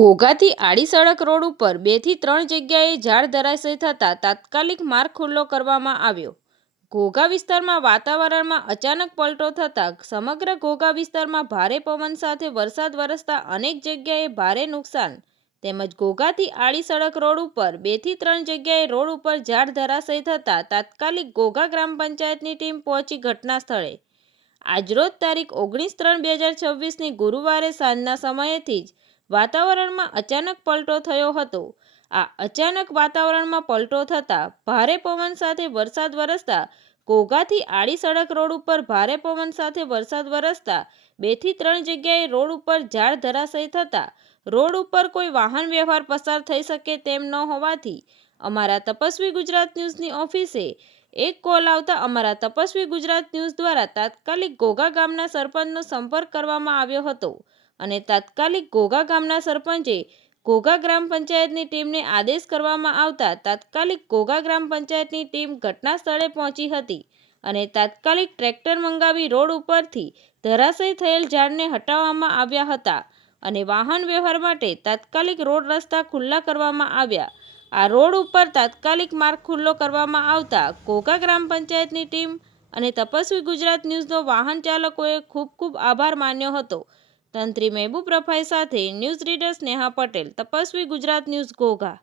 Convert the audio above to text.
ઘોઘાથી આડી સડક રોડ ઉપર 2 થી 3 જગ્યાએ ઝાડ ધરાશયી થતાં તાત્કાલિક માર્ગ ખુલ્લો કરવામાં આવ્યો. ઘોઘા વિસ્તારમાં વાતાવરણમાં અચાનક પલટો થતાં સમગ્ર ઘોઘા વિસ્તારમાં ભારે પવન સાથે વરસાદ વરસતા અનેક જગ્યાએ ભારે નુકસાન તેમજ ઘોઘાથી આડી સડક રોડ ઉપર 2 થી 3 જગ્યાએ રોડ ઉપર ઝાડ ધરાશયી થતાં તાત્કાલિક ઘોઘા ગ્રામ પંચાયતની ટીમ પહોંચી ઘટના સ્થળે. આજરોજ તારીખ 19/3/2026ની ગુરુવારે સાંજના સમયેથી જ વાતાવરણમાં અચાનક પલટો થયો હતો. આ અચાનક વાતાવરણમાં પલટો થતાં ભારે પવન સાથે વરસાદ વરસતા ઘોઘાથી આડી સડક રોડ ઉપર ભારે પવન સાથે વરસાદ વરસતા 2 થી 3 જગ્યાએ રોડ ઉપર ઝાડ ધરાશયી થતાં રોડ ઉપર કોઈ વાહન વ્યવહાર પસાર થઈ શકે તેમ ન હોવાથી અમારા તપસ્વી ગુજરાત ન્યૂઝની ઓફિસે એક કોલ આવતા અમારા તપસ્વી ગુજરાત ન્યૂઝ દ્વારા તાત્કાલિક ઘોઘા ગામના સરપંચનો સંપર્ક કરવામાં આવ્યો હતો અને તાત્કાલિક ઘોઘા ગામના સરપંચે ઘોઘા ગ્રામ પંચાયતની ટીમને આદેશ કરવામાં આવતા તાત્કાલિક ઘોઘા ગ્રામ પંચાયતની ટીમ ઘટના સ્થળે પહોંચી હતી અને તાત્કાલિક ટ્રેક્ટર મંગાવી રોડ ઉપરથી ધરાશયી થયેલ ઝાડને હટાવવામાં આવ્યા હતા અને વાહન વ્યવહાર માટે તાત્કાલિક રોડ રસ્તા ખુલ્લા કરવામાં આવ્યા. આ રોડ ઉપર તાત્કાલિક માર્ગ ખુલ્લો કરવામાં આવતા ઘોઘા ગ્રામ પંચાયતની ટીમ અને તપસ્વી ગુજરાત ન્યૂઝનો વાહન ચાલકોએ ખૂબ ખૂબ આભાર માન્યો હતો. તંત્રી મહેબૂબ રફાઈ સાથે news reader Sneha Patel, Tapasvi Gujarat news, Ghogha.